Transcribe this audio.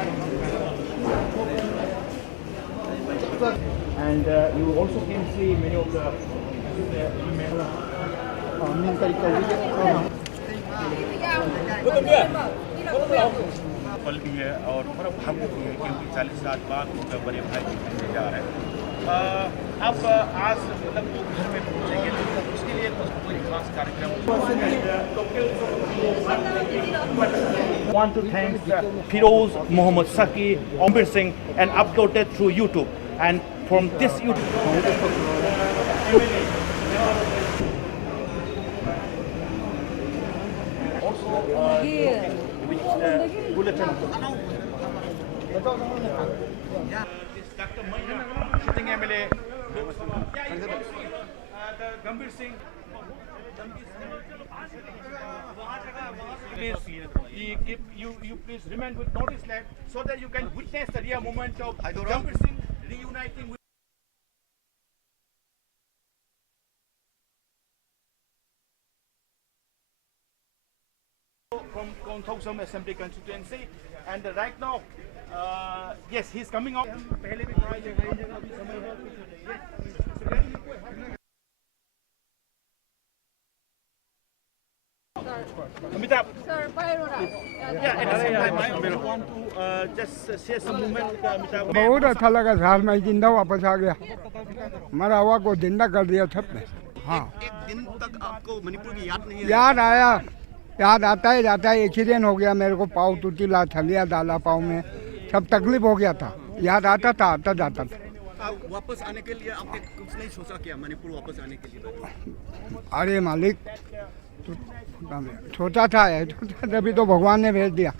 And you also can see many of the पल भी है और बड़ा भावुक भी है क्योंकि 40 साल बाद उनका बड़े भाई की मिलने जा रहे हैं। अब आज मतलब वो घर में पहुंचेंगे तो उसके लिए कोई खास कार्यक्रम want to thank Firoz, Mohammad Saki, Ghambir Singh and uploaded through YouTube, and from this YouTube also bulletin. This Dr. Mayna, sitting MLA, the Ghambir Singh. Please, you please remain with notice land so that you can witness the real moment of Ghambir Singh reuniting with from Khumbongdagee Assembly constituency, and right now, yes, he's coming out. Amitabh. Sir, yeah, at the same time, I want to just share some moment with Amitabh. बहुत अच्छा लगा साल में जिंदा वापस आ गया, मरा हुआ को जिंदा कर दिया सबने। हाँ, एक दिन तक आपको मणिपुर की याद नहीं याद आया, याद आता है जाता है। एक्सीडेंट हो गया मेरे को, पाँव टूटी, थलिया डाला पाँव में, सब तकलीफ हो गया था। याद आता था, आता जाता था। वापस आने के लिए आपने कुछ नहीं सोचा क्या मणिपुर वापस आने के लिए? अरे मालिक, सोचा था तभी तो भगवान ने भेज दिया।